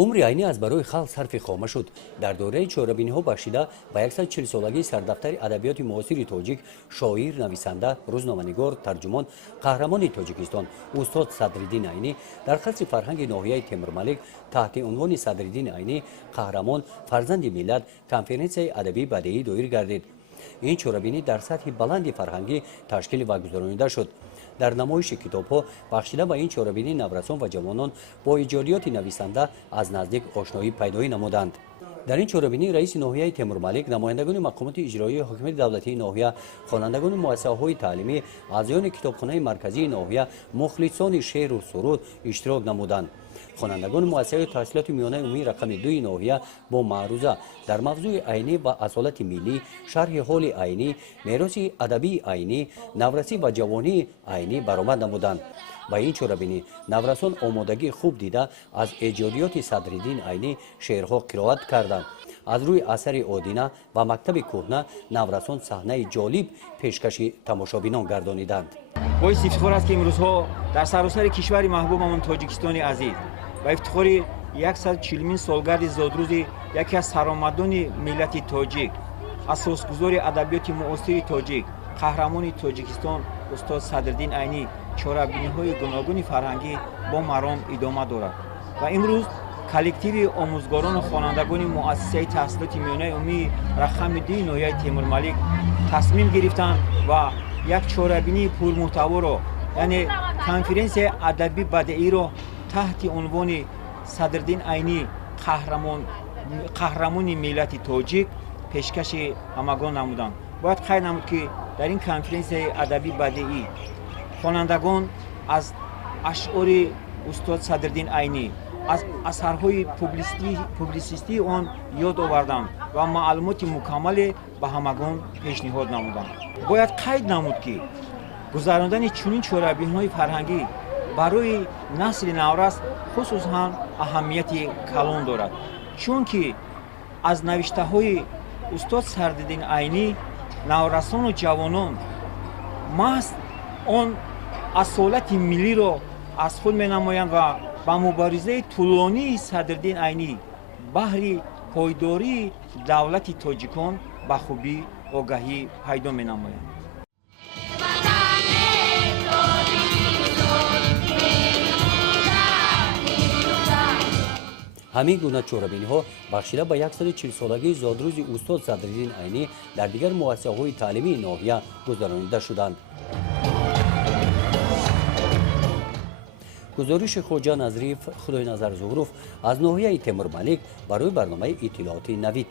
عمری عینی از برای خلق صرف خامه شد. در دوره چهاربینی ها بخشیده به 140 سالگی سردفتر ادبیات معاصر تاجیک، شاعر، نویسنده، روزنامه‌نگار، ترجمان، قهرمان تاجیکستان استاد صدرالدین عینی در قصر فرهنگ ناحیه تیمورملک تحت عنوان صدرالدین عینی قهرمان فرزند ملت کنفرانسیای ادبی بدیعی دایر گردید. این چهاربینی در سطح بلند فرهنگی تشکیل و گذرانیده شد. در نمایش کتاب‌ها بخشیده به این چهاربینی نورسان و جوانان با ایجادیات نویسنده از نزدیک آشنایی پیدا نمودند. در این چهاربینی رئیس ناحیه تیمورملک، نمایندگان مقامات اجرایی حکومت دولتی ناحیه، خوانندگان مؤسسه‌های تعلیمی، اعضایان کتابخانه مرکزی ناحیه، مخلصان شعر و سرود اشتراک نمودند. خوانندگان مؤسسه تحصیلات میانه عمومی رقم 2 ناحیه با معروضه در موضوع عینی و اصالت ملی، شرح حال عینی، میراث ادبی عینی، نورسی و جوانی عینی برآمد نمودند. با این چهاربینی نورسان آمادگی خوب دیده از ایجادیات صدرالدین عینی شعرها قرائت کردند. از روی اثر آدینه و مکتب کهنه نورسان صحنه جالب پیشکش تماشابینان گردانیدند. باعث افتخار است که امروزها در سراسر کشور محبوبمان تاجیکستان عزیز و افتخار 140مین سالگرد زادروز یکی از سرآمدان ملت تاجیک، اساسگذار ادبیات معاصر تاجیک، قهرمان تاجیکستان استاد صدرالدین عینی چهاربینی‌های گوناگون فرهنگی با مرام ادامه دارد و امروز کلکتیو آموزگاران و خوانندگان مؤسسه تحصیلات میانه عمومی رقم 2 ناحیه تیمورملک تصمیم گرفتند و یک چهاربینی پرمحتوا را، یعنی کنفرانس ادبی بدیعی را تحت عنوان صدرالدین عینی قهرمان ملت تاجیک پیشکش همگان نمودند. باید قید نمود که در این کنفرانس ادبی بدیعی خوانندگان از اشعار استاد صدرالدین عینی، از اثرهای پوبلیسیستی آن یاد آوردند و معلومات مکمل به همگان پیشنهاد نمودند. باید قید نمود که گذراندن چنین چهاربینی‌های فرهنگی برای نسل نورس خصوصا اهمیت کلان دارد، چون که از نوشته‌های استاد صدرالدین عینی نورسان و جوانان محض آن اصالت ملی را از خود می‌نمایند و با مبارزه طولانی صدرالدین عینی بهر پایداری دولت تاجیکان به خوبی آگاهی پیدا می‌نمایند. همین گونه چهاربینی ها بخشیده به 140 سالگی زادروز استاد صدرالدین عینی در دیگر مؤسسه‌های تعلیمی ناحیه گذرانیده شدند. گزارش خواجه نظریف خدای نظر ظهروف از ناحیه تیمورملک برای برنامه اطلاعاتی نوید.